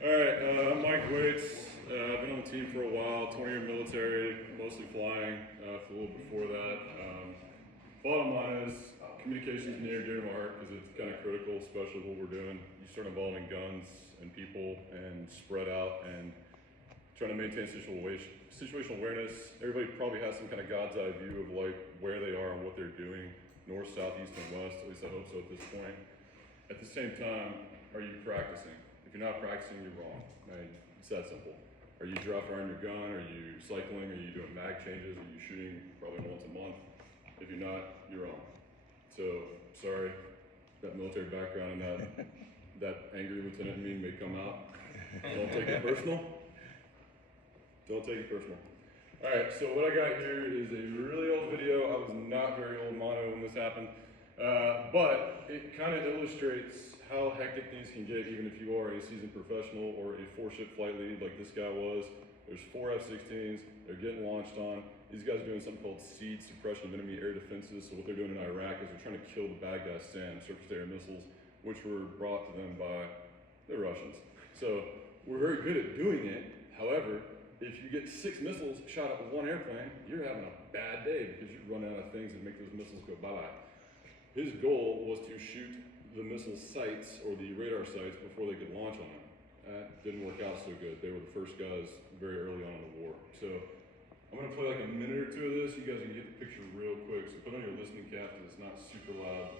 All right, I'm Mike Waits. I've been on the team for a while, 20-year military, mostly flying, for a little before that. Bottom line is, communication is near and dear to my heart because it's kind of critical, especially what we're doing. You start involving guns and people and spread out and trying to maintain situational awareness. Everybody probably has some kind of God's eye view of like where they are and what they're doing, north, south, east, and west. At least I hope so at this point. At the same time, are you practicing? If you're not practicing, you're wrong. Right? It's that simple. Are you dry firing your gun? Are you cycling? Are you doing mag changes? Are you shooting probably once a month? If you're not, you're wrong. So, sorry, that military background and that angry lieutenant in me may come out. Don't take it personal. Don't take it personal. All right, so what I got here is a really old video. I was not very old mono when this happened, but it kind of illustrates how hectic things can get even if you are a seasoned professional or a four-ship flight lead like this guy was. There's 4 F-16s, they're getting launched on. These guys are doing something called SEAD, suppression of enemy air defenses. So what they're doing in Iraq is they're trying to kill the bad guys SAM, surface-to-air missiles, which were brought to them by the Russians. So we're very good at doing it. However, if you get 6 missiles shot at with 1 airplane, you're having a bad day because you run out of things that make those missiles go bye-bye. His goal was to shoot the missile sites or the radar sites before they could launch on them. That didn't work out so good. They were the first guys very early on in the war. So I'm gonna play like a minute or 2 of this. You guys can get the picture real quick. So put on your listening cap because it's not super loud.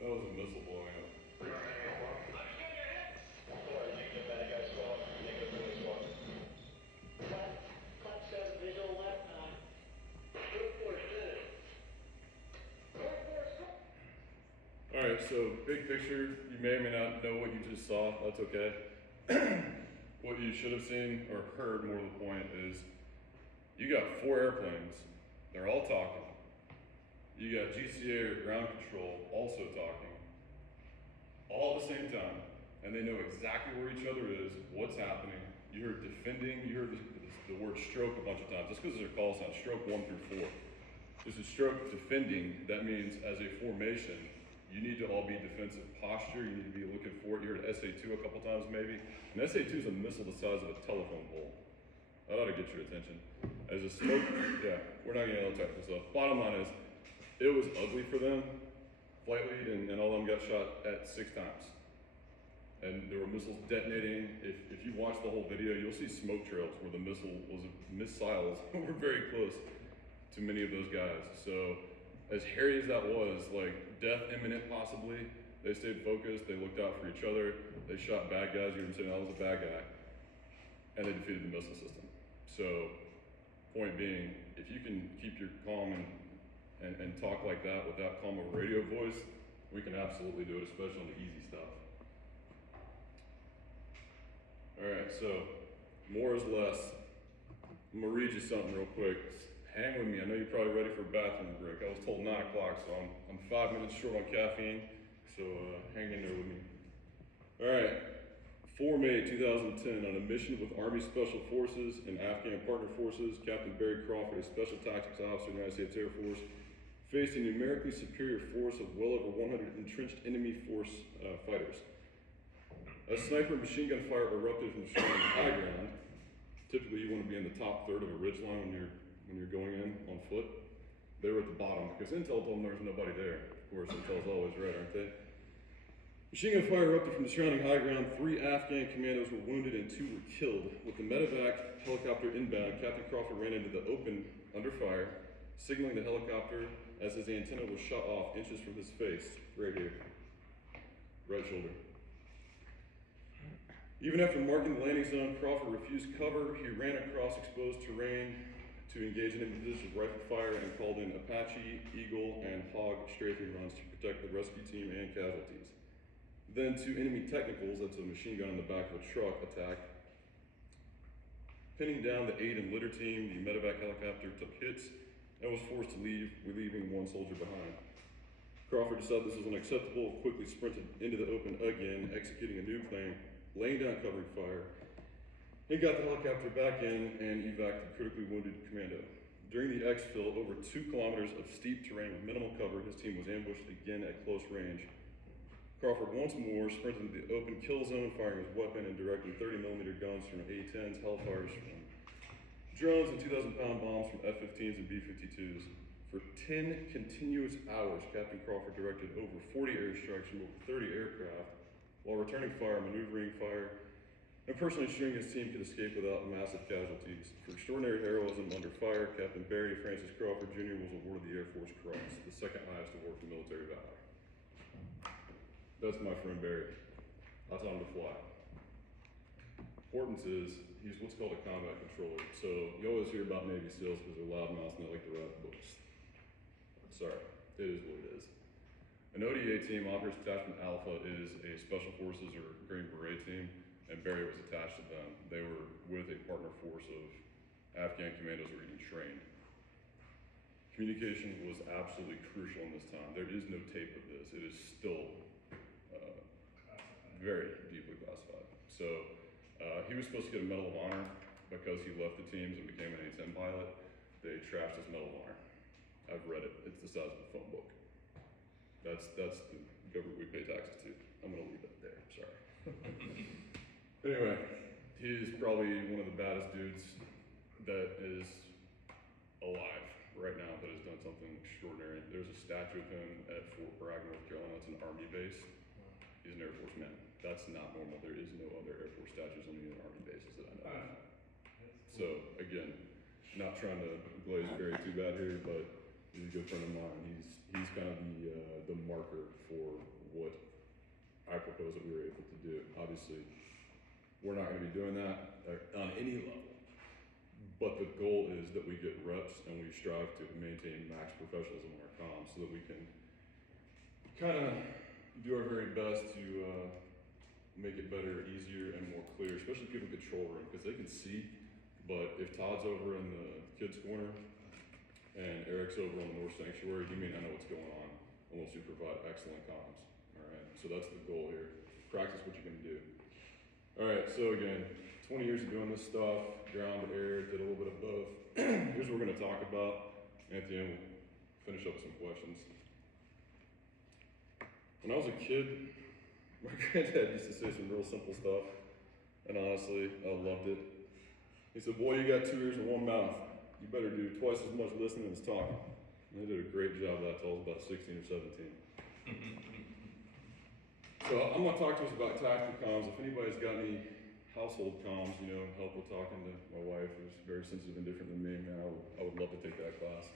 That was a missile blowing up. All right, so big picture, you may or may not know what you just saw, that's okay. What you should have seen or heard, more to the point, is you got 4 airplanes, they're all talking. You got GCA or ground control also talking, all at the same time, and they know exactly where each other is, what's happening. You heard defending, you heard the word stroke a bunch of times. That's because there's a call sign, stroke 1 through 4. This is stroke defending, that means as a formation, you need to all be defensive posture, you need to be looking for it. You heard SA-2 a couple times maybe. An SA-2 is a missile the size of a telephone pole. That ought to get your attention. As a smoke, yeah, we're not getting all the technical stuff. Bottom line is, it was ugly for them. Flight lead and all of them got shot at 6 times. And there were missiles detonating. If you watch the whole video, you'll see smoke trails where the missiles were very close to many of those guys. So as hairy as that was, like death imminent possibly, they stayed focused, they looked out for each other, they shot bad guys, you were saying that was a bad guy, and they defeated the missile system. So, point being, if you can keep your calm and talk like that with that calm of a radio voice, we can absolutely do it, especially on the easy stuff. Alright, so more is less. I'm gonna read you something real quick. Hang with me. I know you're probably ready for a bathroom break. I was told 9 o'clock, so I'm 5 minutes short on caffeine. So hang in there with me. Alright. 4 May 2010, on a mission with Army Special Forces and Afghan partner forces, Captain Barry Crawford, a Special Tactics Officer of the United States Air Force, faced a numerically superior force of well over 100 entrenched enemy force fighters. As sniper and machine gun fire erupted from surrounding high ground, typically you want to be in the top third of a ridge line when you're going in on foot. They were at the bottom because intel told them there was nobody there. Of course, intel's always right, aren't they? Machine gun fire erupted from the surrounding high ground. 3 Afghan commandos were wounded and 2 were killed. With the medevac helicopter inbound, Captain Crawford ran into the open under fire, signaling the helicopter as his antenna was shot off inches from his face, right here, right shoulder. Even after marking the landing zone, Crawford refused cover. He ran across exposed terrain to engage in individual rifle fire and called in Apache, Eagle, and Hog strafing runs to protect the rescue team and casualties. Then 2 enemy technicals, that's a machine gun in the back of a truck, attacked. Pinning down the aid and litter team, the medevac helicopter took hits and was forced to leave, relieving 1 soldier behind. Crawford decided this was unacceptable, quickly sprinted into the open again, executing a new plan, laying down covering fire. He got the helicopter back in and evac'd the critically wounded commando. During the exfil, over 2 kilometers of steep terrain with minimal cover, his team was ambushed again at close range. Crawford once more sprinted into the open kill zone, firing his weapon and directing 30mm guns from A-10s, Hellfires from drones, and 2,000-pound bombs from F-15s and B-52s. For 10 continuous hours, Captain Crawford directed over 40 airstrikes from over 30 aircraft, while returning fire, maneuvering fire, and personally ensuring his team could escape without massive casualties. For extraordinary heroism under fire, Captain Barry Francis Crawford Jr. was awarded the Air Force Cross, the 2nd highest award for military valor. That's my friend Barry. I taught him to fly. Importance is, he's what's called a combat controller. So you always hear about Navy SEALs because they're loudmouths and they like to write books. Sorry, it is what it is. An ODA team, Operations Detachment Alpha, is a Special Forces or Green Beret team, and Barry was attached to them. They were with a partner force of Afghan commandos who were getting trained. Communication was absolutely crucial in this time. There is no tape of this. It is still very deeply classified. So he was supposed to get a Medal of Honor because he left the teams and became an A-10 pilot. They trashed his Medal of Honor. I've read it. It's the size of a phone book. That's the government we pay taxes to. I'm gonna leave it there, sorry. Anyway, he's probably one of the baddest dudes that is alive right now that has done something extraordinary. There's a statue of him at Fort Bragg, North Carolina. It's an Army base. He's an Air Force man. That's not normal. There is no other Air Force statues on the Army bases that I know of. So again, not trying to glaze Barry too bad here, but he's a good friend of mine. He's kind of the marker for what I propose that we were able to do. Obviously, we're not going to be doing that on any level, but the goal is that we get reps and we strive to maintain max professionalism in our comms so that we can kind of do our very best to make it better, easier, and more clear, especially people in control room, because they can see, but if Todd's over in the kids' corner and Eric's over on the North Sanctuary, he may not know what's going on unless you provide excellent comms. All right, so that's the goal here. Practice what you can do. All right, so again, 20 years of doing this stuff, ground, air, did a little bit of both. Here's what we're gonna talk about, and at the end, we'll finish up with some questions. When I was a kid, my granddad used to say some real simple stuff, and honestly, I loved it. He said, "Boy, you got 2 ears and 1 mouth. You better do twice as much listening as talking." And they did a great job of that till I was about 16 or 17. So I'm gonna talk to us about tactical comms. If anybody's got any household comms, help with talking to my wife, who's very sensitive and different than me, man, I would love to take that class.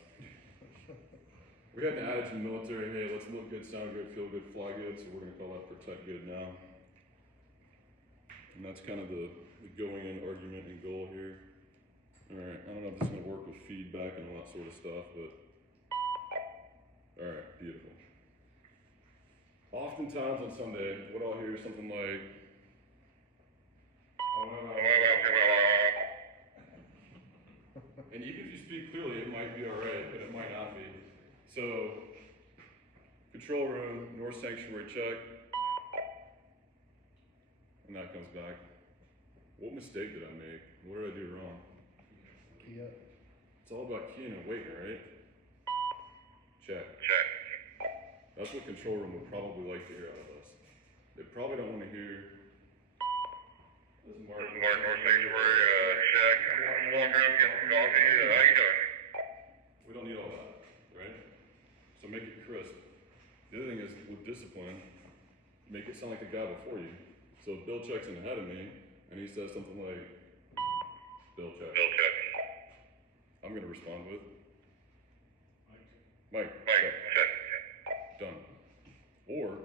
We had an adage in the military, hey, let's look good, sound good, feel good, fly good, so we're gonna call that protect good now. And that's kind of the going in argument and goal here. All right, I don't know if this is gonna work with feedback and all that sort of stuff, but all right, beautiful. oftentimes on Sunday, what I'll hear is something like, and even if you speak clearly, it might be alright, but it might not be. So, control room, North Sanctuary check, and that comes back. What mistake did I make? What did I do wrong? Yeah. It's all about keying and waiting, right? Check. That's what control room would probably like to hear out of us. They probably don't want to hear. This is Mark North Sanctuary, check. Walking around, getting some coffee. How you doing? We don't need all that, right? So make it crisp. The other thing is, with discipline, make it sound like the guy before you. So if Bill checks in ahead of me, and he says something like, Bill check. I'm gonna respond with, Mike, check. Done. Or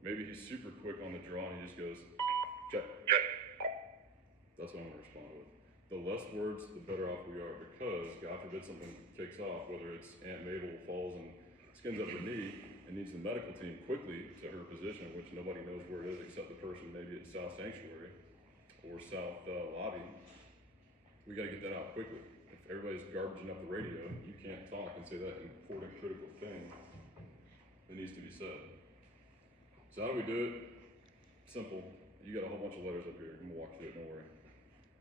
maybe he's super quick on the draw and he just goes, check. That's what I'm gonna respond with. The less words, the better off we are, because God forbid something takes off, whether it's Aunt Mabel falls and skins up her knee and needs the medical team quickly to her position, which nobody knows where it is except the person maybe at South Sanctuary or South Lobby. We gotta get that out quickly. If everybody's garbaging up the radio, you can't talk and say that important, critical thing that needs to be said. So how do we do it? Simple. You got a whole bunch of letters up here. I'm gonna walk through it, don't worry.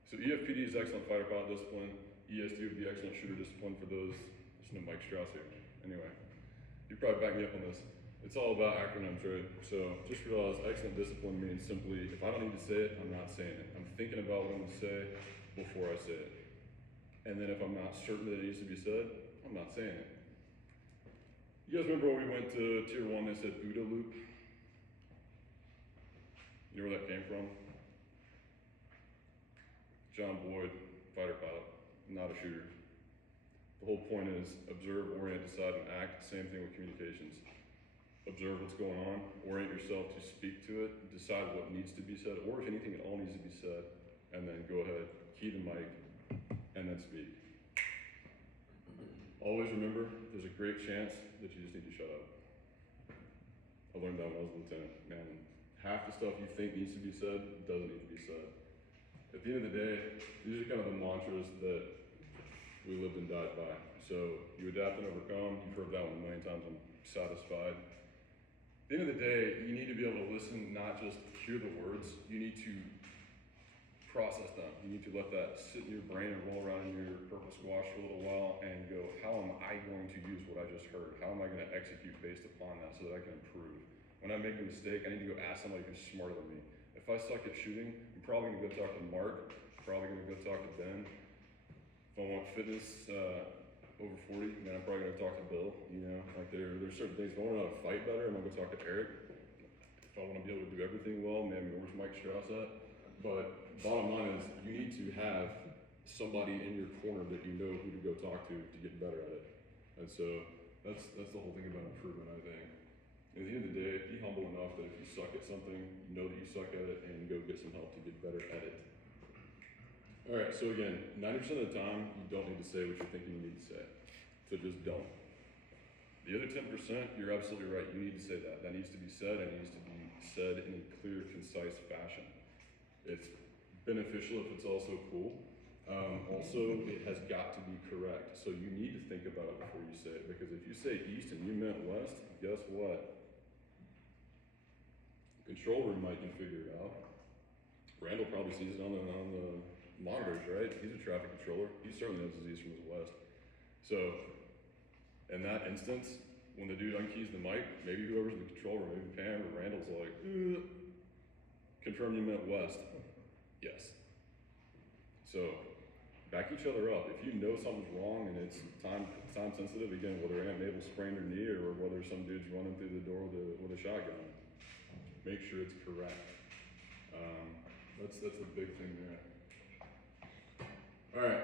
So EFPD is excellent fighter pilot discipline. ESD would be excellent shooter discipline for those. There's no Mike Strauss here. Anyway, you probably back me up on this. It's all about acronyms, right? So just realize excellent discipline means simply, if I don't need to say it, I'm not saying it. I'm thinking about what I'm gonna say before I say it. And then if I'm not certain that it needs to be said, I'm not saying it. You guys remember when we went to Tier 1, they said OODA loop? You know where that came from? John Boyd, fighter pilot, not a shooter. The whole point is observe, orient, decide, and act. Same thing with communications. Observe what's going on, orient yourself to speak to it, decide what needs to be said, or if anything at all needs to be said, and then go ahead, key the mic, and then speak. Always remember, there's a great chance that you just need to shut up. I learned that when I was a lieutenant. Man, half the stuff you think needs to be said doesn't need to be said. At the end of the day, these are kind of the mantras that we lived and died by. So you adapt and overcome. You've heard that one a million times. I'm satisfied. At the end of the day, you need to be able to listen, not just hear the words. You need to process them. You need to let that sit in your brain and roll around in your purple squash for a little while and go, how am I going to use what I just heard? How am I going to execute based upon that so that I can improve? When I make a mistake, I need to go ask somebody who's smarter than me. If I suck at shooting, I'm probably gonna go talk to Mark, probably gonna go talk to Ben. If I want fitness over 40, then I'm probably gonna talk to Bill, you know? Like there's certain things, if I wanna know how to fight better, I'm gonna go talk to Eric. If I wanna be able to do everything well, man, where's Mike Strauss at? But bottom line is, you need to have somebody in your corner that you know who to go talk to get better at it. And so, that's the whole thing about improvement, I think. At the end of the day, be humble enough that if you suck at something, you know that you suck at it and go get some help to get better at it. Alright, so again, 90% of the time, you don't need to say what you're thinking you need to say. So just don't. The other 10%, you're absolutely right, you need to say that. That needs to be said, and it needs to be said in a clear, concise fashion. It's beneficial if it's also cool. Also, it has got to be correct. So you need to think about it before you say it, because if you say east and you meant west, guess what? Control room might can figure it out. Randall probably sees it on the monitors, right? He's a traffic controller. He certainly knows his east from his west. So, in that instance, when the dude unkeys the mic, maybe whoever's in the control room, maybe Pam or Randall's like, confirm you meant west. Yes. So, back each other up. If you know something's wrong and it's time sensitive, again, whether Aunt Mabel sprained her knee or whether some dude's running through the door with a shotgun, make sure it's correct. That's the big thing there. All right.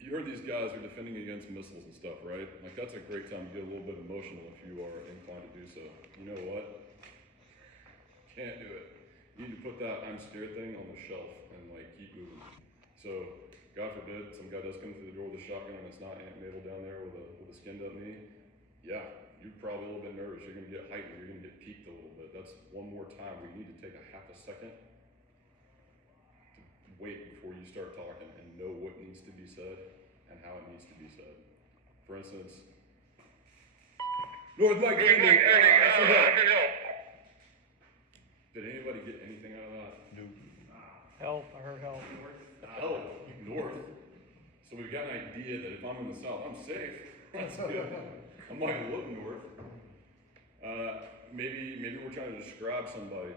You heard these guys are defending against missiles and stuff, right? Like that's a great time to get a little bit emotional if you are inclined to do so. You know what? Can't do it. You need to put that I'm scared thing on the shelf and like keep moving. So, God forbid, some guy does come through the door with a shotgun and it's not Aunt Mabel down there with a skinned up knee. Yeah, you're probably a little bit nervous. You're gonna get heightened. You're gonna get peaked threats one more time, we need to take a half a second to wait before you start talking and know what needs to be said and how it needs to be said. For instance, North Mike Fending, some help. Did anybody get anything out of that? Nope. Help, I heard help. Help, north. So we've got an idea that if I'm in the south, I'm safe. That's good. I might look north. Maybe we're trying to describe somebody.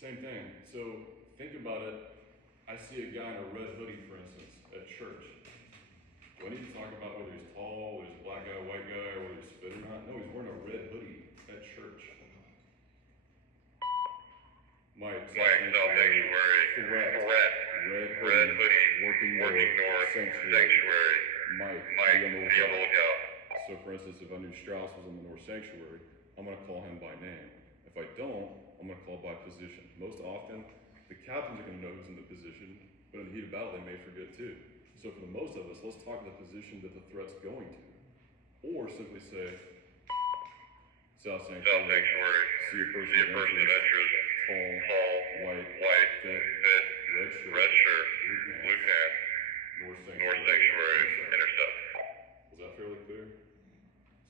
Same thing. So think about it. I see a guy in a red hoodie, for instance, at church. Do I need to talk about whether he's tall, whether he's a black guy, white guy, or whether he's fit or not? No, he's wearing a red hoodie at church. Mike, Self-sanctuary, threat, red hoodie, working north, sanctuary, Mike, be on the lookout. So for instance, if I knew Strauss was in the North Sanctuary, I'm gonna call him by name. If I don't, I'm gonna call by position. Most often, the captains are gonna know who's in the position, but in the heat of battle, they may forget too. So for the most of us, let's talk the position that the threat's going to. Or simply say, South Sanctuary, see a person of interest, tall, white, fit, red shirt, lieutenant, North Sanctuary, intercept. Was that fairly clear?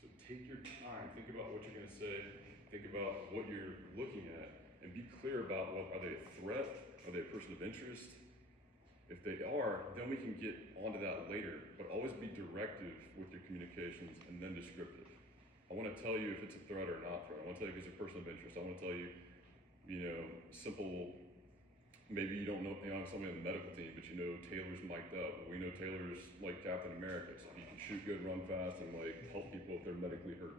So take your time, think about what you're gonna say, think about what you're looking at, and be clear about are they a threat? Are they a person of interest? If they are, then we can get onto that later, but always be directive with your communications and then descriptive. I want to tell you if it's a threat or not threat. I want to tell you if it's a person of interest. I want to tell you, simple, maybe you don't know somebody on the medical team, but you know Taylor's mic'd up. We know Taylor's like Captain America, so he can shoot good, run fast, and like help people if they're medically hurt.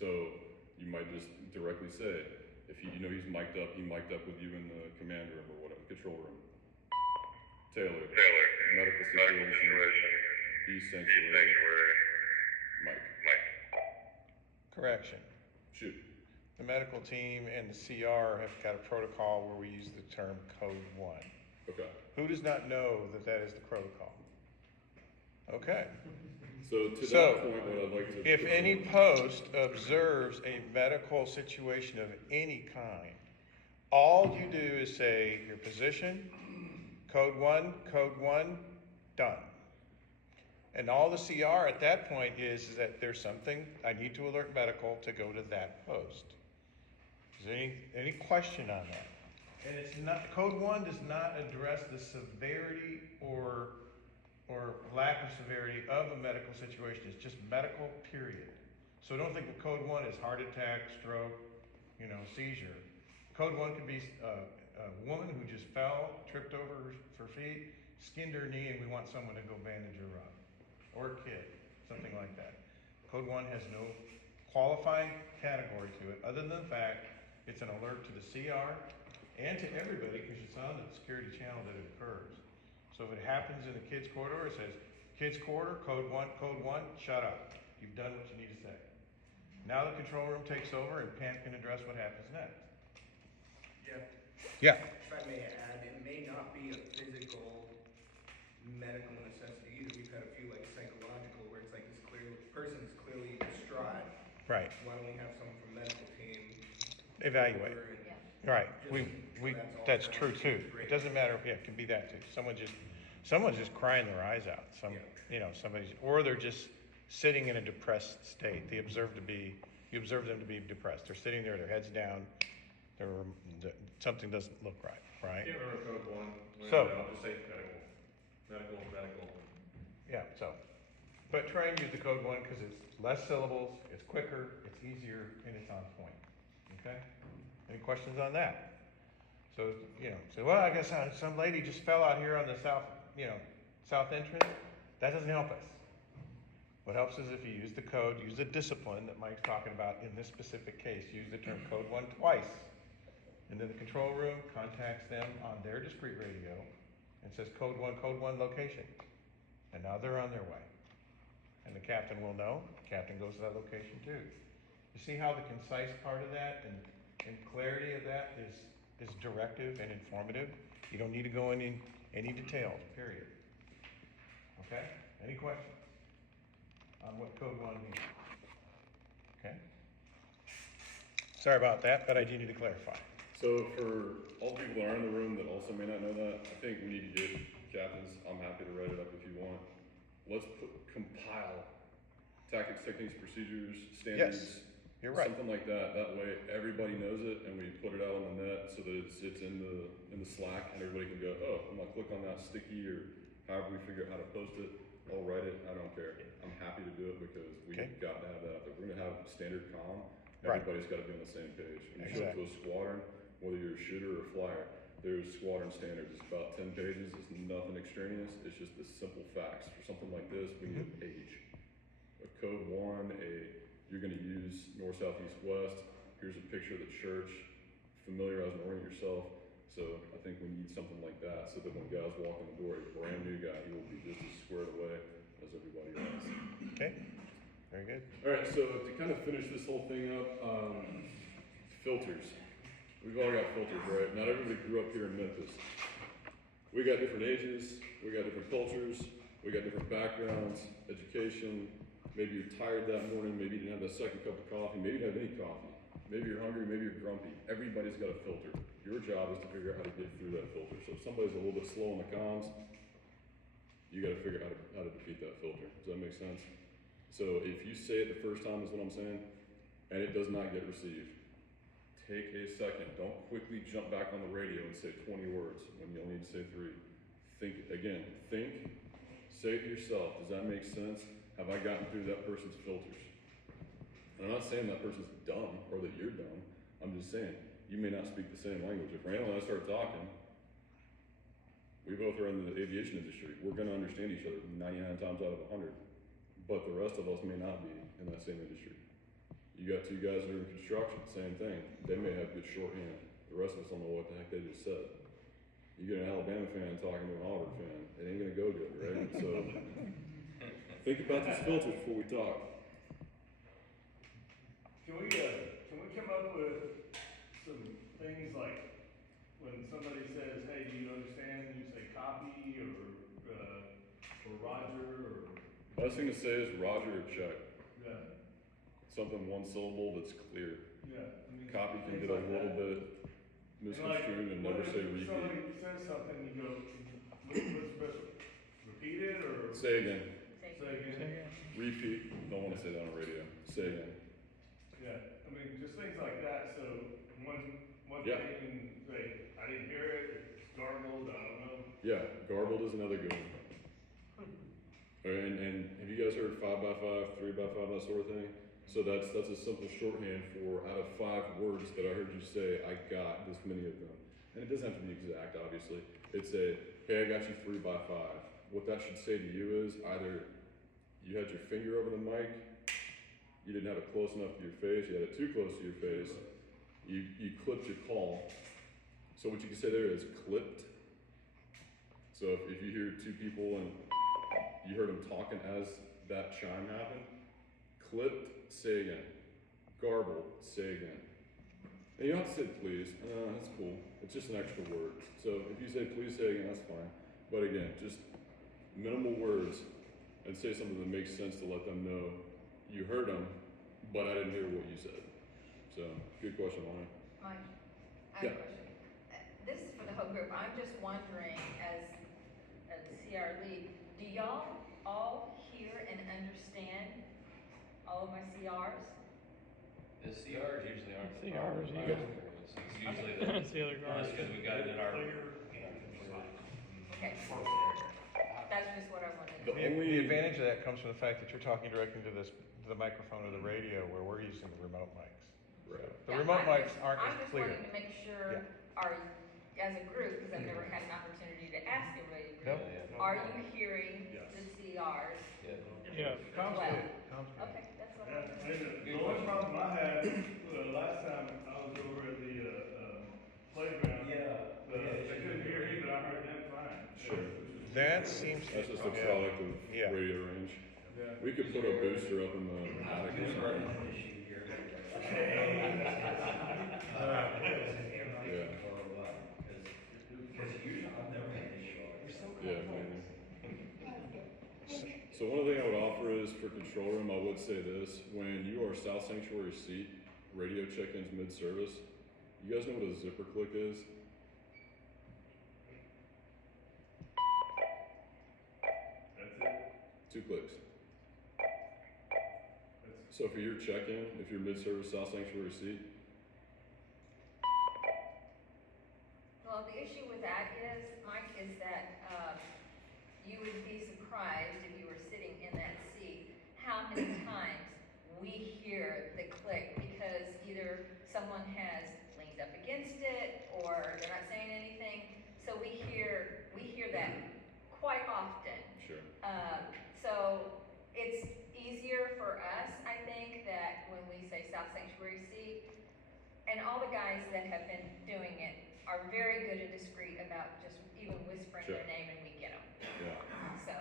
So you might just directly say, if he's mic'd up, he mic'd up with you in the command room or whatever, control room. Taylor, medical situation, East Sanctuary, Mike. Correction. Shoot. The medical team and the CR have got a protocol where we use the term Code 1. Okay. Who does not know that that is the protocol? Okay. So to So, that point, what I'd like to... If any post observes a medical situation of any kind, all you do is say your position, Code 1, done. And all the CR at that point is that there's something, I need to alert medical to go to that post. Is there any question on that? And it's not, Code 1 does not address the severity or lack of severity of a medical situation. It's just medical, period. So don't think that Code 1 is heart attack, stroke, seizure. Code 1 could be a woman who just fell, tripped over her feet, skinned her knee, and we want someone to go bandage her up. Or a kid, something like that. Code 1 has no qualifying category to it, other than the fact it's an alert to the CR and to everybody, because it's on the security channel that it occurs. So if it happens in the kids' corridor, it says, kids' corridor, Code 1, shut up. You've done what you need to say. Now the control room takes over and Pam can address what happens next. Yeah. If I may add, it may not be a physical medical necessity either. We've had a few like psychological where it's like this person's clearly distraught. Right. Why don't we have someone from medical team evaluate? over and Right. just- That's true too. It doesn't matter. Yeah, it can be that too. Someone's just crying their eyes out. Or they're just sitting in a depressed state. You observe them to be depressed. They're sitting there, their heads down. Something doesn't look right. I can't remember Code 1. So- I'll just say medical. Yeah. But try and use the Code 1 because it's less syllables, it's quicker, it's easier, and it's on point. Okay? Any questions on that? So, say, well, I guess some lady just fell out here on the south entrance. That doesn't help us. What helps is if you use the code, use the discipline that Mike's talking about in this specific case. Use the term Code 1 twice. And then the control room contacts them on their discrete radio and says Code 1 location. And now they're on their way. And the captain will know. The captain goes to that location too. You see how the concise part of that and clarity of that is directive and informative? You don't need to go into any details, period. Okay? Any questions on what Code 1 means? Okay. Sorry about that, but I do need to clarify. So for all the people that are in the room that also may not know that, I think we need to give captains, I'm happy to write it up if you want. Let's compile tactics, techniques, procedures, standards. You're right. Something like that. That way everybody knows it and we put it out on the net so that it's in the Slack and everybody can go, oh, I'm gonna click on that sticky or however we figure out how to post it. I'll write it. I don't care. I'm happy to do it because we've Okay. got to have that out there. We're gonna have standard comm. Right. Everybody's got to be on the same page. When you show up to a squadron, whether you're a shooter or a flyer, there's squadron standards. It's about 10 pages. It's nothing extraneous. It's just the simple facts. For something like this, we need a page. A code 1, you're going to use north, south, east, west. Here's a picture of the church. Familiarize and orient yourself. So I think we need something like that so that when guys walk in the door, a brand new guy, he will be just as squared away as everybody else. Okay, very good. All right, so to kind of finish this whole thing up, filters. We've all got filters, right? Not everybody grew up here in Memphis. We got different ages, we got different cultures, we got different backgrounds, education. Maybe you're tired that morning, maybe you didn't have that second cup of coffee, maybe you didn't have any coffee. Maybe you're hungry, maybe you're grumpy. Everybody's got a filter. Your job is to figure out how to get through that filter. So if somebody's a little bit slow on the comms, you got to figure out how to defeat that filter. Does that make sense? So if you say it the first time is what I'm saying, and it does not get received, take a second. Don't quickly jump back on the radio and say 20 words when you only need to say 3. Think, say it to yourself. Does that make sense? Have I gotten through that person's filters? And I'm not saying that person's dumb or that you're dumb. I'm just saying, you may not speak the same language. If Randall and I start talking, we both are in the aviation industry. We're gonna understand each other 99 times out of 100. But the rest of us may not be in that same industry. You got 2 guys that are in construction, same thing. They may have good shorthand. The rest of us don't know what the heck they just said. You get an Alabama fan talking to an Auburn fan, it ain't gonna go good, right? So think about these filters before we talk. Can we come up with some things like when somebody says, hey, do you understand? You say copy or Roger or. Best thing to say is Roger or check. Yeah, Something one syllable that's clear. yeah. I mean, Copy can things get a like little that. bit misconstrued and never what say if repeat. Somebody says something, you go, what's the best way? Repeat it or Say again. say Say again? again. Repeat. Don't want to say that on radio. Say again. Yeah, I mean, just things like that, so one Yeah. thing, you can say, I didn't hear it, it's garbled, I don't know. Yeah, garbled is another good one. All right, and have you guys heard 5x5, 3x5, that sort of thing? So that's a simple shorthand for out of 5 words that I heard you say, I got this many of them. And it doesn't have to be exact, obviously. It's hey, I got you 3x5. What that should say to you is either you had your finger over the mic, you didn't have it close enough to your face, you had it too close to your face, you clipped your call. So what you can say there is clipped. So if you hear 2 people and you heard them talking as that chime happened, clipped, say again. Garbled, say again. And you don't have to say please, that's cool. It's just an extra word. So if you say please say again, that's fine. But again, just minimal words and say something that makes sense to let them know you heard them, but I didn't hear what you said. So, good question, Lonnie. Mike, I Yeah. have a question. This is for the whole group. I'm just wondering, as the CR lead, do y'all all hear and understand all of my CRs? The CRs usually aren't. CRs, aren't yeah. It's usually the, It's the other guy. because we got it in our. Okay. That's just what I wanted. The The only- advantage of that comes from the fact that you're talking directly to the microphone or the radio where we're using the remote mics. Right. The Yeah, remote I'm mics just- aren't I'm as just clear. wanting to make sure, as a group, because I've never had an opportunity to ask everybody, in the Nope. group, are you hearing the CRs? Yeah. Yeah. Tom's Well, good, Tom's good. Okay, that's what I Yeah, wanted. and the only problem I had, last time I was over at the, playground. I couldn't hear you, but I heard them fine. Sure. That seems. That's just a yeah. product of Yeah. radio range. Yeah. We could put a booster up in the attic or something. Yeah. Yeah, maybe. So one thing I would offer offer is for control room, I would say this, when you are South Sanctuary seat, radio check-ins mid-service, you guys know what a zipper click is? That's it? 2 clicks. That's, So for your check-in, if you're mid-service South Sanctuary seat, Well, the issue with that is, Mike, is that, you would be surprised if you were sitting in that seat, how many times we hear the click because either someone has leaned up against it or they're not saying anything. So we hear that quite often. sure. So it's easier for us, I think, that when we say South Sanctuary seat, and all the guys that have been doing it are very good and discreet about just even whispering their Sure. name and we get them. Yeah. So,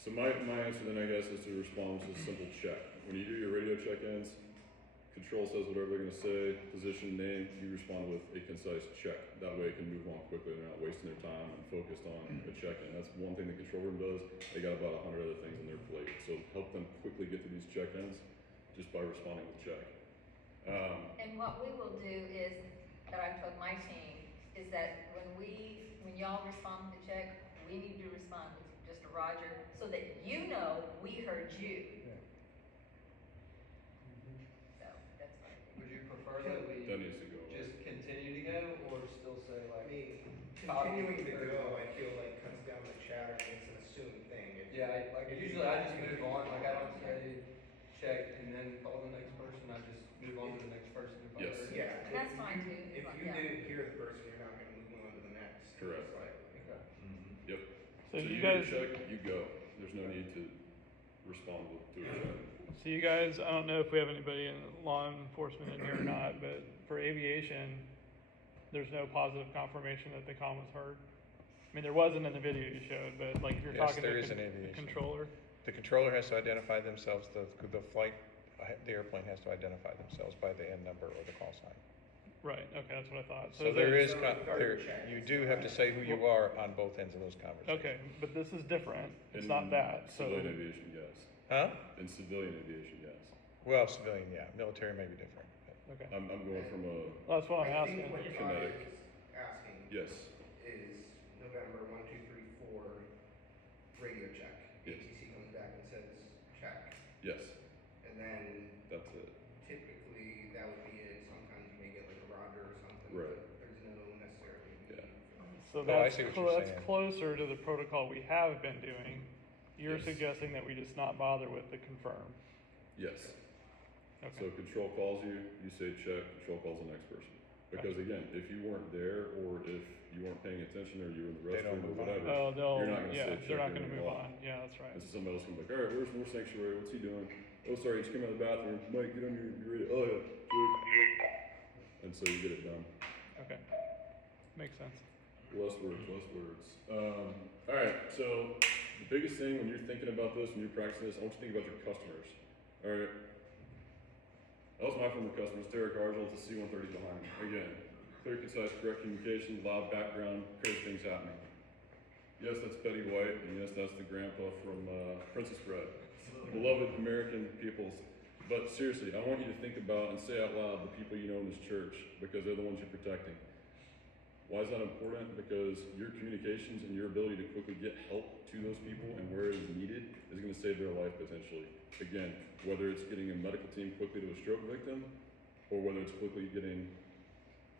So my answer then, I guess, is to respond with a simple check. When you do your radio check-ins, control says whatever they're gonna say, position, name, you respond with a concise check. That way it can move on quickly, they're not wasting their time and focused on a check-in. That's one thing the control room does, they got about 100 other things on their plate. So help them quickly get to these check-ins just by responding with check. and what we will do is, that I've told my team, is that when y'all respond to the check, we need to respond with just a Roger, so that you know we heard you. So, that's fine. Would you prefer that we That needs to go away. just continue to go, or still say I like? mean, continuing to go, I feel like cuts down the chatter and it's an assumed thing. Yeah, If you usually I want just to move on, like I don't say check and then call the next person, I just move on to the next person if I Yes. heard it. Yeah. And that's fine too. If Like, you yeah. didn't hear the person, you're not gonna move on to the next. Correct. It's like, Okay. Yep. So you you guys, check, you go. There's no need to respond to a check. so you guys, I don't know if we have anybody in law enforcement in here or not, but for aviation, there's no positive confirmation that the comm was heard. I mean, there wasn't in the video you showed, but like if you're Yes, talking there to is in the aviation. controller. The controller has to identify themselves, the airplane has to identify themselves by the N number or the call sign. Right, okay, that's what I thought. So there is, So there, check. you do have to say who you are on both ends of those conversations. Okay, but this is different. It's In not that, so. Civilian aviation, yes. Huh? In civilian aviation, yes. Well, civilian, yeah, military may be different. but- Okay, I'm going from a, well, that's what I'm I think asking. what Todd Kinetic. is asking yes, is November 1, 2, 3, 4 radio check. Yes. ATC comes back and says check, yes, and then that's it. typically that would be it. Sometimes you may get like a Roger or something. Right. But there's no necessarily. Yeah. So Oh, I that's, see what you're that's saying. closer to the protocol we have been doing. You're Yes. suggesting that we just not bother with the confirm. Yes. So Okay, control calls you, you say check, control calls the next person. Because again, if you weren't there, or if you weren't paying attention, or you were in the They don't restroom or move on. whatever, oh, they'll, you're not gonna yeah, say they're check not gonna and move walk. on. Yeah, that's right. And so somebody else can be like, alright, where's more sanctuary, what's he doing? Oh, sorry, he's coming out of the bathroom, Mike, get on your radio, oh yeah, check. And so you get it done. Okay, makes sense. Less words, less words. Alright, so the biggest thing when you're thinking about this, when you're practicing this, I want you to think about your customers. Alright. That was my former customer, Derek Argel, the C-130 behind me. Again, clear, concise, correct communication, loud background, crazy things happening. Yes, that's Betty White, and yes, that's the grandpa from Princess Bride. Beloved American peoples. But seriously, I want you to think about and say out loud the people you know in this church, because they're the ones you're protecting. Why is that important? Because your communications and your ability to quickly get help to those people and where it is needed is going to save their life potentially. Again, whether it's getting a medical team quickly to a stroke victim, or whether it's quickly getting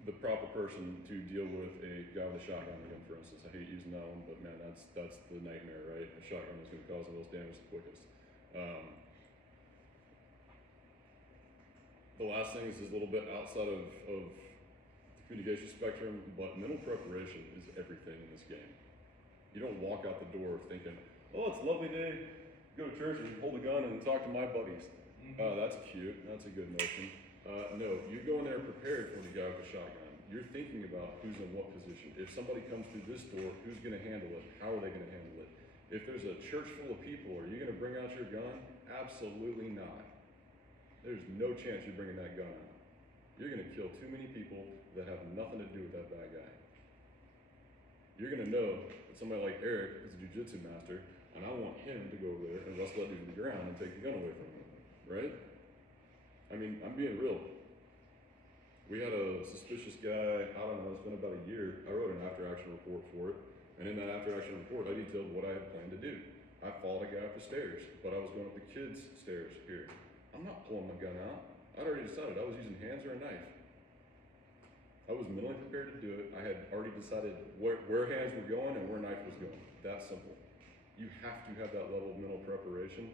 the proper person to deal with a guy with a shotgun again, for instance. I hate using that one, but man, that's the nightmare, right? A shotgun is going to cause the most damage the quickest. The last thing is a little bit outside of the communication spectrum, but mental preparation is everything in this game. You don't walk out the door thinking, oh, it's a lovely day, go to church and hold a gun and talk to my buddies. That's cute, that's a good notion. No, you go in there prepared for the guy with the shotgun. You're thinking about who's in what position. If somebody comes through this door, who's gonna handle it? How are they gonna handle it? If there's a church full of people, are you gonna bring out your gun? Absolutely not. There's no chance you're bringing that gun out. You're gonna kill too many people that have nothing to do with that bad guy. You're gonna know that somebody like Eric is a jujitsu master. and I want him to go over there and wrestle that dude to the ground and take the gun away from him, right? I mean, I'm being real. We had a suspicious guy, I don't know, it's been about a year. I wrote an after action report for it, and in that after action report, I detailed what I had planned to do. I followed a guy up the stairs, but I was going up the kids' stairs here. I'm not pulling my gun out. I'd already decided I was using hands or a knife. I was mentally prepared to do it. I had already decided where hands were going and where knife was going. That simple. You have to have that level of mental preparation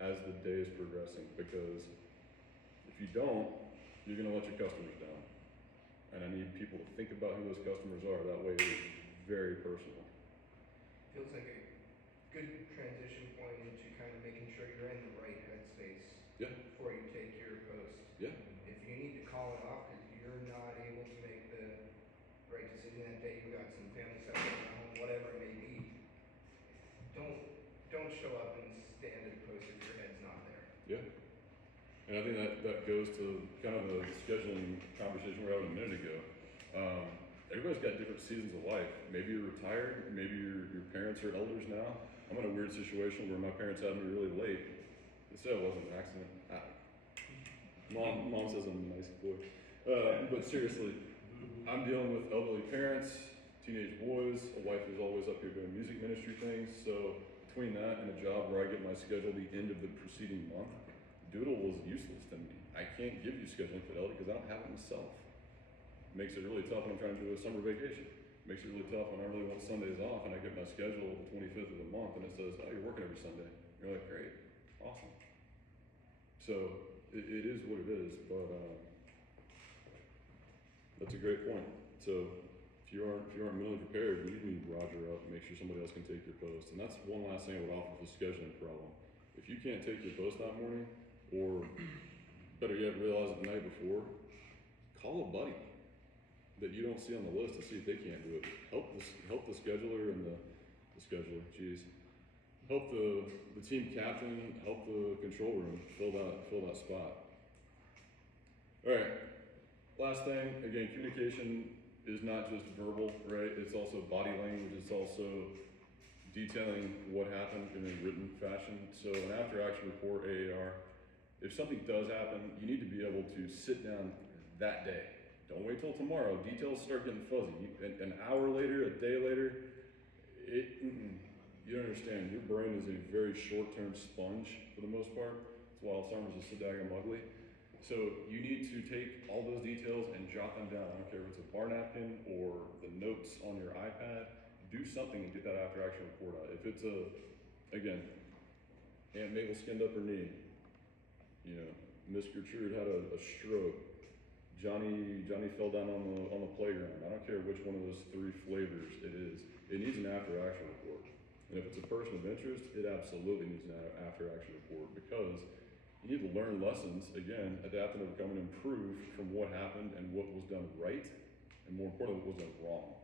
as the day is progressing, because if you don't, you're gonna let your customers down. And I need people to think about who those customers are. That way it is very personal. Feels like a good transition point into kind of making sure you're in the right headspace Yeah, before you take your post. yeah, If you need to call it off because you're not able to make the right decision that day, you got some family stuff going on, whatever it may be, don't show up and stand at the post if your head's not there. yeah. And I think that goes to kind of the scheduling conversation we were having a minute ago. Everybody's got different seasons of life. Maybe you're retired, maybe your parents are elders now. I'm in a weird situation where my parents had me really late. They said it wasn't an accident. Mom says I'm a nice boy. But seriously, I'm dealing with elderly parents, teenage boys, a wife who's always up here doing music ministry things. So between that and a job where I get my schedule the end of the preceding month, Doodle was useless to me. I can't give you scheduling fidelity because I don't have it myself. Makes it really tough when I'm trying to do a summer vacation. Makes it really tough when I really want Sundays off and I get my schedule the 25th of the month and it says, oh, you're working every Sunday. You're like, great, awesome. So it is what it is, but that's a great point. So if you aren't mentally prepared, you need to Roger up and make sure somebody else can take your post. And that's one last thing I would offer for the scheduling problem. If you can't take your post that morning, or better yet, realize it the night before, call a buddy that you don't see on the list to see if they can't do it. Help the scheduler and the scheduler, help the team captain, help the control room fill that spot. All right, last thing, again, communication is not just verbal, right? It's also body language, it's also detailing what happened in a written fashion. So an after action report, AAR, if something does happen, you need to be able to sit down that day. Don't wait till tomorrow. Details start getting fuzzy. An hour later, a day later, you don't understand. Your brain is a very short-term sponge for the most part. That's why Alzheimer's is so daggone ugly. So you need to take all those details and jot them down. I don't care if it's a bar napkin or the notes on your iPad. Do something and get that after action report out. If it's again, Aunt Mabel skinned up her knee. Miss Gertrude had a stroke. Johnny fell down on the playground. I don't care which one of those three flavors it is. It needs an after action report. And if it's a person of interest, it absolutely needs an after action report, because you need to learn lessons, again, adapt and overcome and improve from what happened and what was done right, and more importantly, what was done wrong.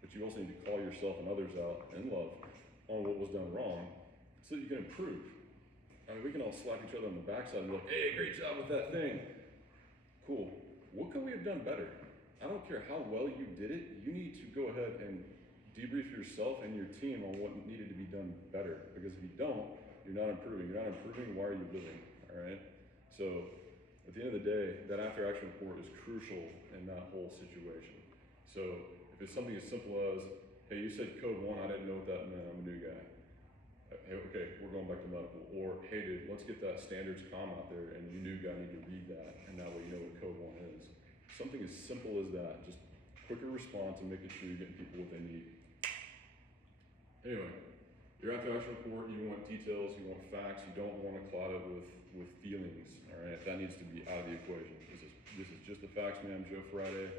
But you also need to call yourself and others out in love on what was done wrong so that you can improve. I mean, we can all slap each other on the backside and be like, hey, great job with that thing. Cool. What could we have done better? I don't care how well you did it, you need to go ahead and debrief yourself and your team on what needed to be done better. Because if you don't, you're not improving. You're not improving, why are you living? All right? So at the end of the day, that after action report is crucial in that whole situation. So if it's something as simple as, hey, you said code 1, I didn't know what that meant, I'm a new guy. Hey, okay, we're going back to medical. Or, hey dude, let's get that standards comm out there and you new guy need to read that, and that way you know what code 1 is. Something as simple as that, just quicker response and making sure you're getting people what they need. Anyway, your after action report, you want details, you want facts, you don't want to cloud it with feelings, all right? That needs to be out of the equation. This is just the facts, man, Joe Friday,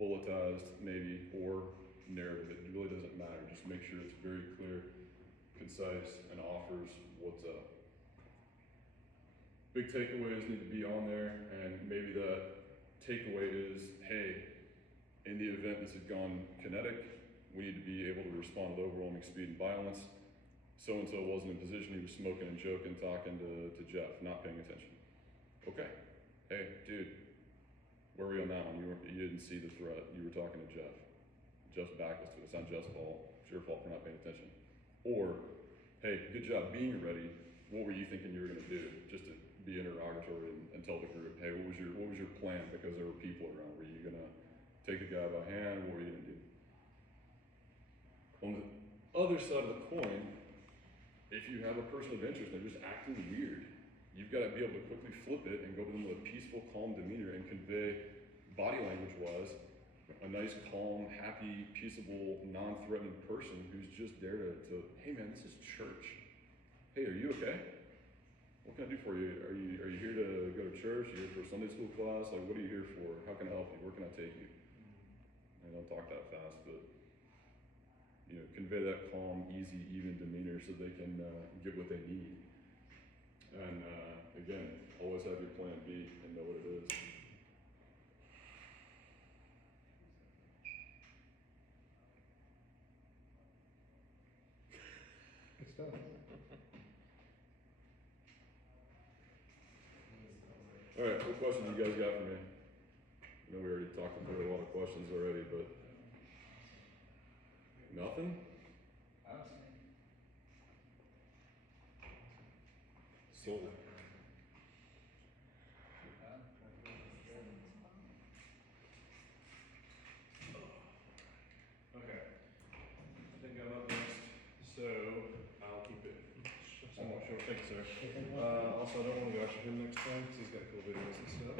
bulletized maybe, or narrative. It really doesn't matter. Just make sure it's very clear, concise, and offers what's up. Big takeaways need to be on there, and maybe that takeaway is, hey, in the event this had gone kinetic, we need to be able to respond with overwhelming speed and violence. So-and-so wasn't in position, he was smoking and joking, talking to Jeff, not paying attention. Okay, hey, dude, where were you on that one? You didn't see the threat, you were talking to Jeff. Jeff's back was to it, it's not Jeff's fault, it's your fault for not paying attention. Or, hey, good job being ready. What were you thinking you were gonna do? Just to be interrogatory and tell the group, hey, what was your plan? Because there were people around. Were you gonna take the guy by hand? What were you gonna do? On the other side of the coin, if you have a person of interest and they're just acting weird, you've got to be able to quickly flip it and go to them with a peaceful, calm demeanor and convey body language was a nice, calm, happy, peaceable, non-threatening person who's just there to hey man, this is church. Hey, are you okay? What can I do for you? Are you here to go to church? Are you here for a Sunday school class? Like, what are you here for? How can I help you? Where can I take you? And don't talk that fast, but convey that calm, easy, even demeanor so they can get what they need. And again, always have your plan B and know what it is. Good stuff. All right, what questions you guys got for me? I know we already talked about a lot of questions already, but nothing? Sold. Okay. I think I'm up next, so I'll keep it somewhat short. Thank you, sir. Also, I don't want to go after him next time because he's got cool videos and stuff.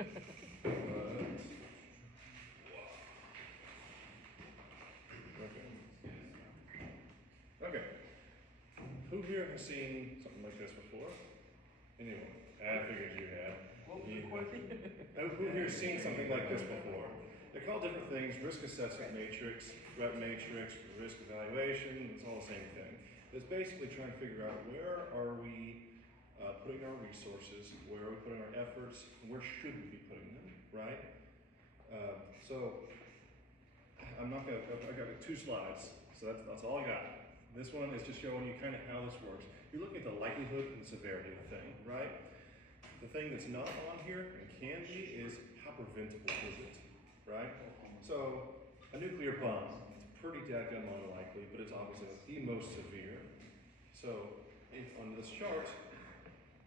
Okay. Who here has seen something like this before? Anyone? I figured you have. Who here has seen something like this before? They're called different things: risk assessment matrix, rep matrix, risk evaluation. It's all the same thing. It's basically trying to figure out where are we putting our resources, where are we putting our efforts, and where should we be putting them, right? So I'm not gonna. I got 2 slides, so that's all I got. This one is just showing you kind of how this works. You're looking at the likelihood and the severity of the thing, right? The thing that's not on here and can be is how preventable is it, right? So a nuclear bomb, it's pretty dadgum unlikely, but it's obviously the most severe. So if on this chart,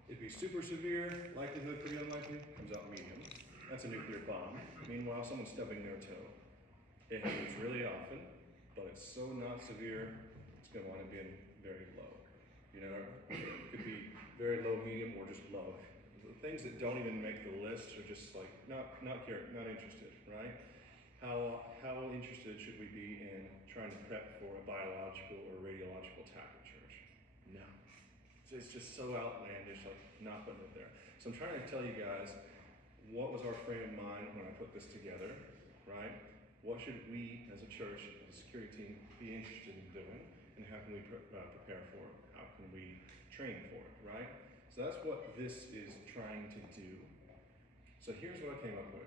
it'd be super severe, likelihood pretty unlikely, comes out medium. That's a nuclear bomb. Meanwhile, someone's stubbing their toe. It happens really often, but it's so not severe, it's gonna wind up being very low. It could be very low, medium, or just low. The things that don't even make the list are just like not interested, right? How interested should we be in trying to prep for a biological or radiological attack at church? No. It's just so outlandish, like not putting it there. So I'm trying to tell you guys what was our frame of mind when I put this together, right? What should we as a church, as a security team, be interested in doing? And how can we prepare for it? How can we train for it, right? So that's what this is trying to do. So here's what I came up with.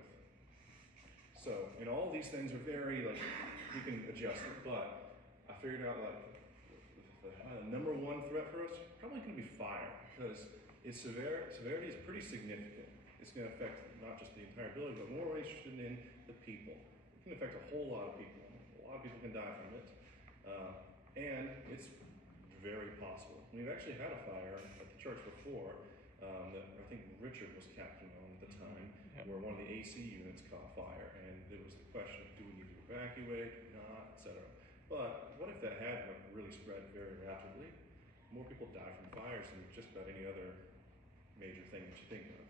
So, and all these things are very, like, you can adjust it, but I figured out, like, the number 1 threat for us, probably gonna be fire, because its severity is pretty significant. It's gonna affect not just the entire building, but more interested in the people. It can affect a whole lot of people. A lot of people can die from it. And it's very possible. We've actually had a fire at the church before that I think Richard was captain on at the time, where one of the AC units caught fire, and there was the question of do we need to evacuate or not, etc. But what if that had really spread very rapidly? More people die from fires than just about any other major thing that you think of.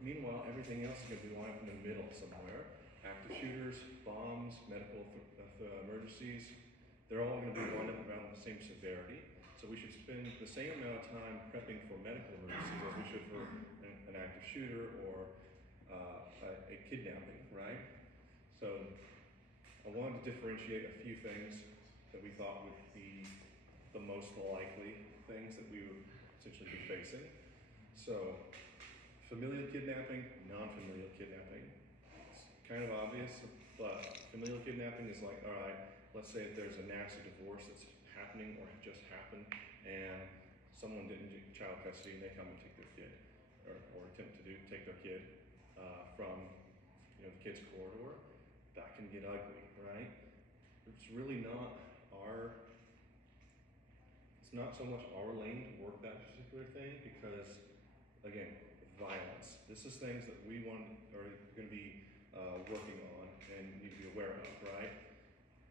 Meanwhile, everything else is going to be lined up in the middle somewhere. Active shooters, bombs, medical emergencies, they're all going to be lined up around the same severity. So we should spend the same amount of time prepping for medical emergencies as we should for an active shooter or a kidnapping, right? So I wanted to differentiate a few things that we thought would be the most likely things that we would essentially be facing. So familial kidnapping, non-familial kidnapping. It's kind of obvious, but familial kidnapping is like, all right, let's say if there's a nasty divorce that's happening or just happened and someone didn't do child custody and they come and take their kid or attempt to take their kid from the kid's corridor, that can get ugly, right? It's really not It's not so much our lane to work that particular thing because, again, violence. This is things that we are going to be working on and need to be aware of, right?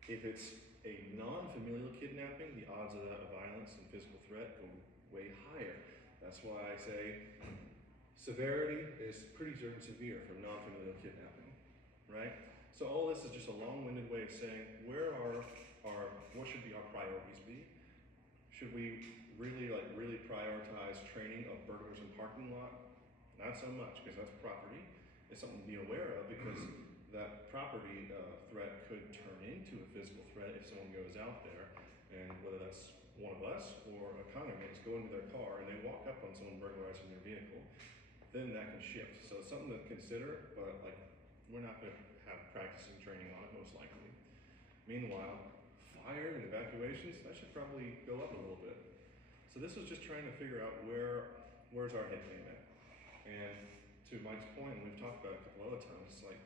If it's a non-familial kidnapping, the odds of that violence and physical threat go way higher. That's why I say severity is pretty darn severe for non-familial kidnapping, right? So all this is just a long-winded way of saying what should be our priorities be? Should we really prioritize training of burglars in parking lot? Not so much, because that's property. It's something to be aware of because that property threat could turn into a physical threat if someone goes out there, and whether that's one of us or a congregant is going to their car and they walk up on someone burglarizing their vehicle, then that can shift. So it's something to consider, but like we're not going to have practicing training on it most likely. Meanwhile, fire and evacuations, that should probably go up a little bit. So this was just trying to figure out where's our head game at. And to Mike's point, and we've talked about it a couple other times, it's like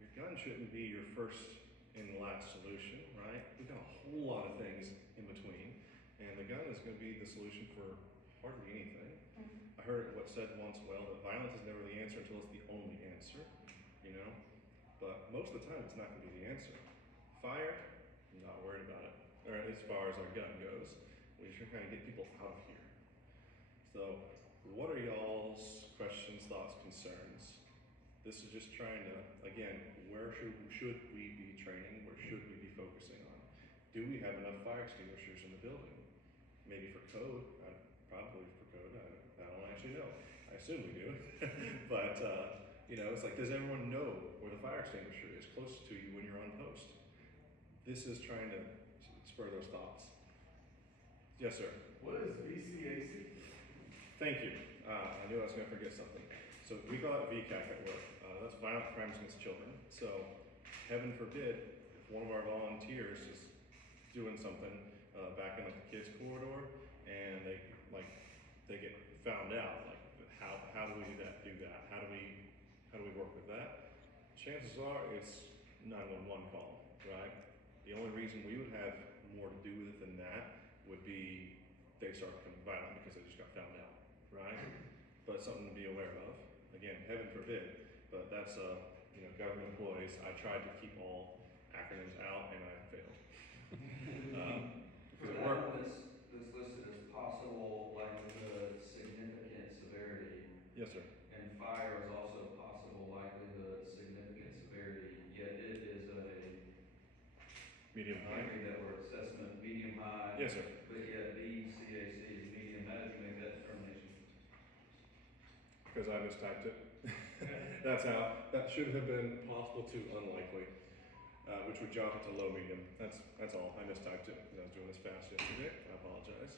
your gun shouldn't be your first and last solution, right? We've got a whole lot of things in between, and the gun is going to be the solution for hardly anything. I heard it said once, well, that violence is never the answer until it's the only answer, you know? But most of the time, it's not going to be the answer. Fire, I'm not worried about it, or as far as our gun goes. We should kind of get people out of here. So, what are y'all's questions, thoughts, concerns? This is just trying to, again, where should we be training? Where should we be focusing on? Do we have enough fire extinguishers in the building? Maybe for code, probably for code, I don't actually know. I assume we do. But, it's like, does everyone know where the fire extinguisher is closest to you when you're on post? This is trying to spur those thoughts. Yes, sir. What is VCAC? Thank you. I knew I was going to forget something. So we call it VCAC at work. That's Violent Crimes Against Children. So heaven forbid if one of our volunteers is doing something back in the kids corridor and they get found out. Like how do we do that? How do we work with that? Chances are it's 911 call, right? The only reason we would have more to do with it than that would be they start becoming violent because they just got found out, right? But something to be aware of. Again, heaven forbid, but that's government employees. I tried to keep all acronyms out and I failed. For that one that's listed as possible likelihood, significant severity. Yes, sir. And fire is also possible likelihood, significant severity, yet it is a Medium high. that were assessment medium high. Yes, sir. But yet VCAC is medium. How did you make that determination? Because I mistyped it. That should have been possible to unlikely, which would jump it to low medium. That's all. I mistyped it because I was doing this fast yesterday. I apologize.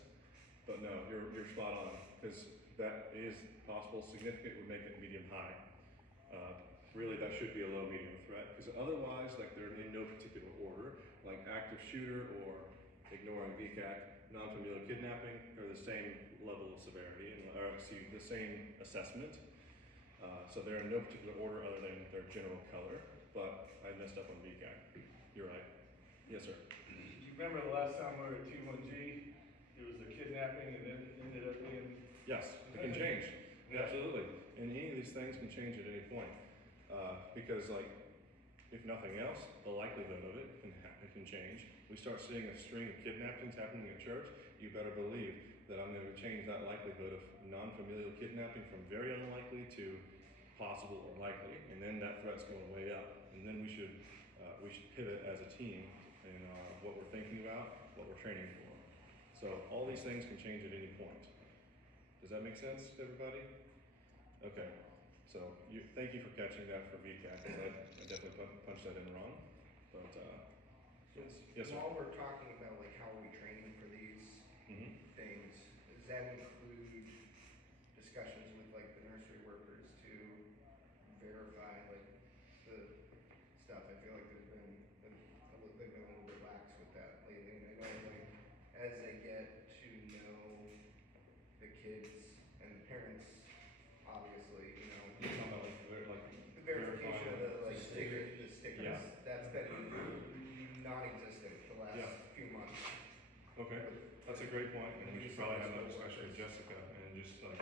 But no, you're spot on because that is possible. Significant would make it medium high. Really, that should be a low medium threat because otherwise, like they're in no particular order. Like active shooter or ignoring VCAC, non-familial kidnapping are the same level of severity or the same assessment. So they're in no particular order other than their general color, but I messed up on VCAC. You're right. Yes, sir. You remember the last time we were at T1G? It was a kidnapping and then it ended up being. Yes, it can change. Yeah. Absolutely. And any of these things can change at any point. Because if nothing else, the likelihood of it can change. We start seeing a string of kidnappings happening at church, you better believe that I'm going to change that likelihood of non-familial kidnapping from very unlikely to possible or likely, and then that threat's going way up. And then we should pivot as a team in what we're thinking about, what we're training for. So all these things can change at any point. Does that make sense to everybody? Okay. So thank you for catching that for VCAC. I definitely punched that in wrong. But yes, sir. While we're talking about like how are we training for these things, does that include discussions with like the nursery workers to verify like the stuff? I feel like they've been a little bit lax with that lately, and I know like as they get to know the kids and the parents, obviously, You're talking about like the verification of the stickers. stickers. Yeah. That's been non-existent the last few months. Okay. That's a great point, and we should probably have that discussion with Jessica and just like,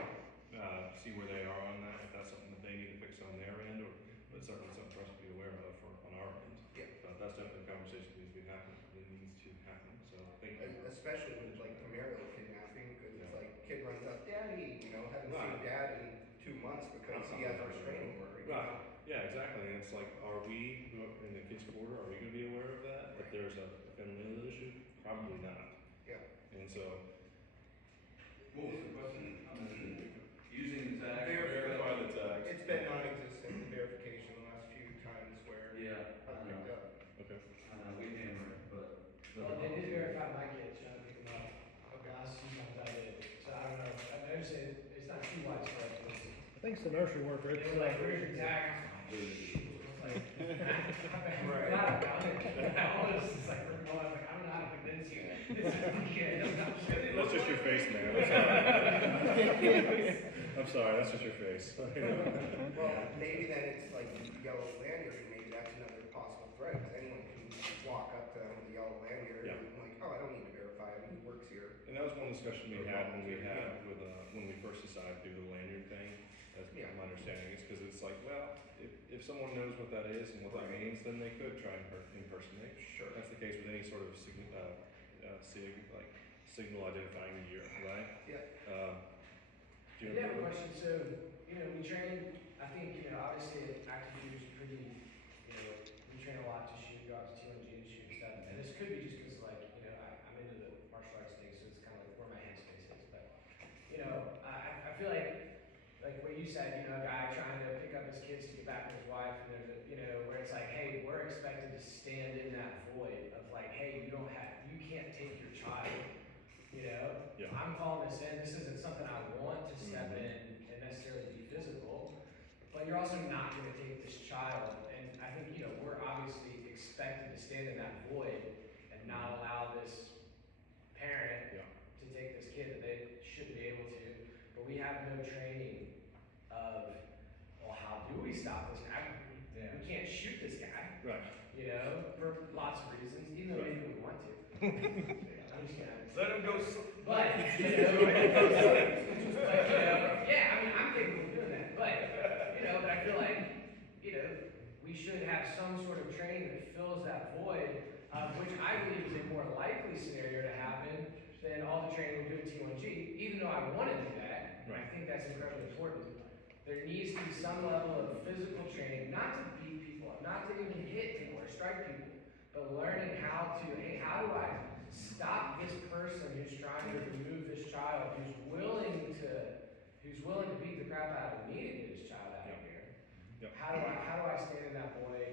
see where they are on that, if that's something that they need to fix on their end, or it's certainly something for us to be aware of on our end. Yeah. But that's definitely a conversation that needs to be happening, that needs to happen, so thank you. Especially with like the Mariel kidnapping, because it's Yeah. like, kid runs up, daddy, you know, haven't Right. seen dad in 2 months because he has a restraining order. you know? Right, yeah, exactly, and it's like, are we, who are in the kids' quarter, are we gonna be aware of that? If there's a family issue? Probably not. Yeah. And so, What was the question? Using the tag. Verify the tags. It's been non-existent, the verification the last few times where Yeah, I've picked up. Okay. we hammer it, but. Well, they did verify my kids, trying to pick them up, the last few times I did, so I don't know, I understand, it's not too widespread, but it's. I think it's the nursery worker. They were like, where's your tag? I was like, I forgot about it. I was just like, I was like, I don't know how to convince you. This is the kid. That's just your face, man. I'm sorry. I'm sorry, that's just your face. Well, maybe then it's like yellow lanyard, and maybe that's another possible threat, because anyone can walk up to him with a yellow lanyard Yeah. and like, oh, I don't need to verify him, he works here. and that was one discussion we had when we first decided to do the lanyard thing. That's Yeah. my understanding, is because it's like, well, if someone knows what that is and what that means, then they could try and impersonate. Sure. That's the case with any sort of signal identifying gear, right? Yeah. Do you I did have a remember? question, so, we train, I think, obviously active shooter's pretty, we train a lot to shoot, go out to T1G to shoot and stuff, and this could be just because like, I'm into the martial arts thing, so it's kind of like where my headspace is, but, I feel like what you said, a guy trying to pick up his kids to get back to his wife, and there's where it's like, hey, we're expected to stand in that void of like, hey, you can't take your child, Yeah. I'm calling this in, this isn't something I want to step in and necessarily be physical, but you're also not gonna take this child, and I think, we're obviously expected to stand in that void and not allow this parent Yeah. to take this kid that they shouldn't be able to, but we have no training of, well, how do we stop this guy? We can't shoot this guy, Right. for lots of reasons, even though maybe we want to. I'm just kidding. Let him go. But, yeah, I'm capable of doing that, but I feel like, we should have some sort of training that fills that void, which I believe is a more likely scenario to happen than all the training we do at T1G, even though I want to do that, and I think that's incredibly important. There needs to be some level of physical training, not to beat people up, not to even hit people or strike people, but learning how to, hey, how do I stop this person who's trying to remove this child, who's willing to beat the crap out of me to get this child out of here? Yep. How do I stand in that void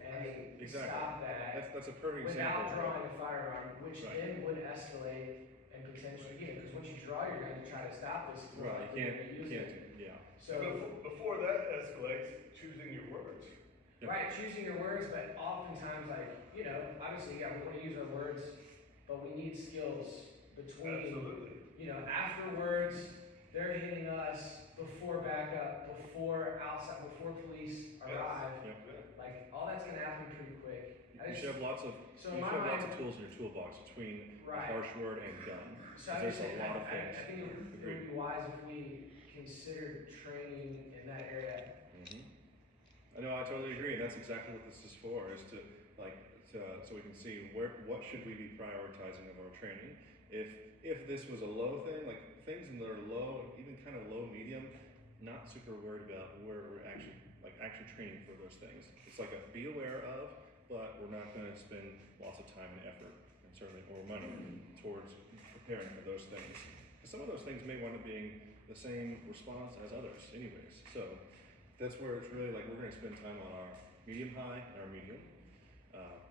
and Exactly. stop that That's a perfect without example. drawing a firearm, which Right. then would escalate and potentially, because once you draw your gun to try to stop this, it's more Right, likely you you're gonna use can't, it. yeah. So, Before that escalates, choosing your words. Yep. right, choosing your words, but oftentimes, like, obviously, yeah, we want to use our words, but we need skills between, Absolutely. afterwards, they're hitting us, before backup, before outside, before police arrive. Yep. Like, all that's gonna happen pretty quick. I You just- should have lots of, So you in should my have lots of mind- tools in your toolbox between Right. harsh word and gun. So I There's just say, a lot of I things. think it would be wise if we considered training in that area. I know, I totally agree, and that's exactly what this is for, is to, so we can see what should we be prioritizing of our training. If this was a low thing, like things that are low, even kind of low, medium, not super worried about where we're actually training for those things. It's like be aware of, but we're not gonna spend lots of time and effort, and certainly more money, towards preparing for those things. Because some of those things may wind up being the same response as others anyways, so that's where it's really like we're going to spend time on our medium high and our medium.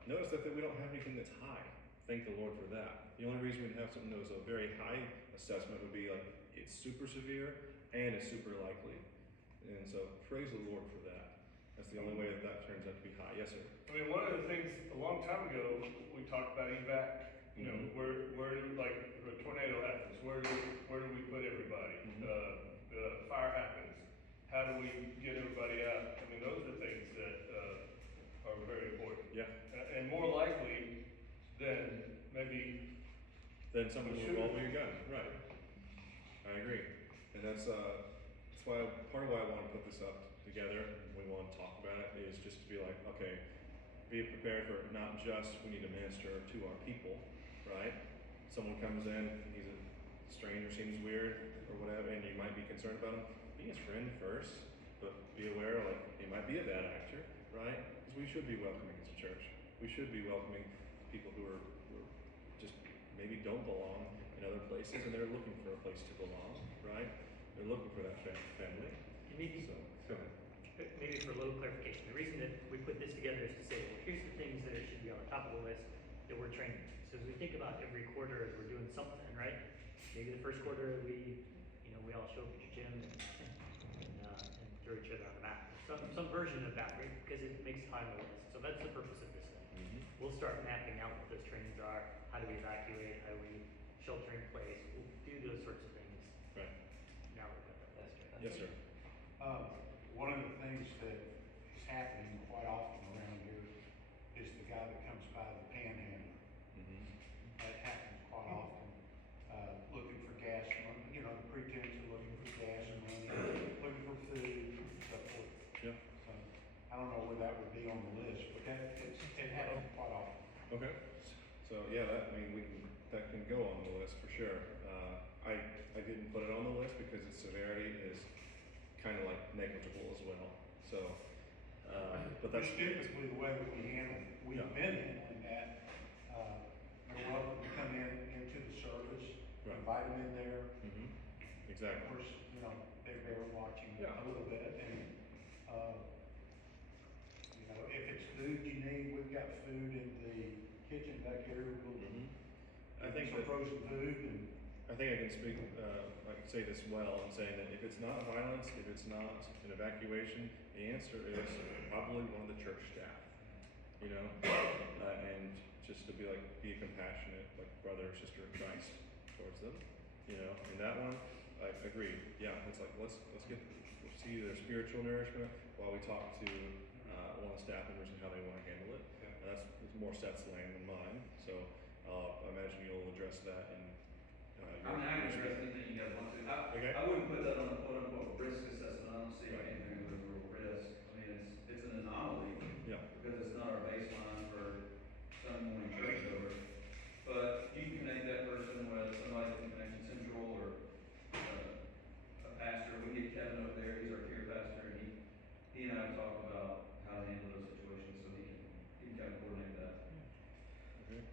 Notice that we don't have anything that's high. Thank the Lord for that. The only reason we'd have something that was a very high assessment would be like it's super severe and it's super likely. And so praise the Lord for that. That's the only way that turns out to be high. Yes, sir. I mean, one of the things a long time ago we talked about evac. Where do like a tornado happens? Where do we put everybody? Fire happens. How do we get everybody out? I mean, those are things that are very important. Yeah. And more likely than maybe then someone We will roll should. your gun, right. I agree, and that's why, part of why I wanna put this up together, we wanna talk about it, is just to be like, okay, be prepared for not just we need to minister to our people, right? Someone comes in, he's a stranger, seems weird, or whatever, and you might be concerned about him, be his friend first, but be aware, like, he might be a bad actor, right? Because we should be welcoming as a church. We should be welcoming people who are just maybe don't belong in other places, and they're looking for a place to belong, right? They're looking for that family. And maybe, So, go ahead. maybe for a little clarification, the reason that we put this together is to say, well, here's the things that should be on the top of the list that we're training. So as we think about every quarter, as we're doing something, right? Maybe the first quarter we all show up at your gym and throw each other on the mat. Some version of that, right? Because it makes time on the list. So that's the purpose of this thing. Mhm. We'll start mapping out what those trainings are. How do we evacuate? How do we shelter in place? We'll do those sorts of things. Right. Now we've got that list. Yes, sir. One of the things that is happening quite often around here is the guy that comes by the panhandler. Mhm. That happens quite often, looking for gas money, the pretense of looking for gas money, looking for food, and so forth. Yeah. So, I don't know where that would be on the list, but it happens quite often. Okay. So yeah, that can go on the list for sure. I didn't put it on the list because its severity is kind of like negligible as well. So, but that's Just typically the way that we've Yeah. been handling that, they're welcome to come into the service, Right. invite them in there. Mhm. Of Exactly. course, they're watching Yeah. a little bit, and, if it's food you need, we've got food in the kitchen back here. We'll Mhm. I get think some that frozen food and. I think I can speak, I can say this well in saying that if it's not violence, if it's not an evacuation, the answer is probably one of the church staff. And just to be compassionate, like brother or sister in Christ towards them. In that one, I agree. Yeah, it's like let's see their spiritual nourishment while we talk to one of the staff members and how they want to handle it. And that's more Seth's lane than mine. So I imagine you'll address that in. I mean, I can address anything you guys want to. Okay. I wouldn't put that on a quote unquote risk assessment. I don't see Right. anything with a real risk. I mean, it's an anomaly Yeah. because it's not our baseline for Sunday morning church over. But you can connect that person with somebody from Connection Central or a pastor. We get Kevin over there. He's our care pastor, and he and I have talked about how to handle those situations, so he can kind of coordinate that. Okay.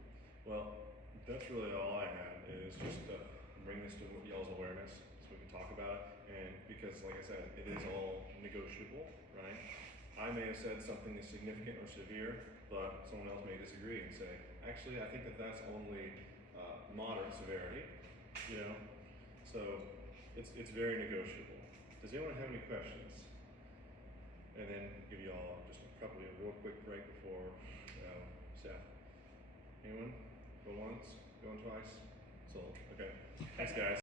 Well, that's really all I had is just to bring this to y'all's awareness so we can talk about it. And because, like I said, it is all negotiable, right? I may have said something is significant or severe, but someone else may disagree and say, actually, I think that that's only moderate severity, So it's very negotiable. Does anyone have any questions? And then give you all just probably a real quick break before Seth. Anyone? Go once? Going twice? Sold. Okay. Thanks, guys.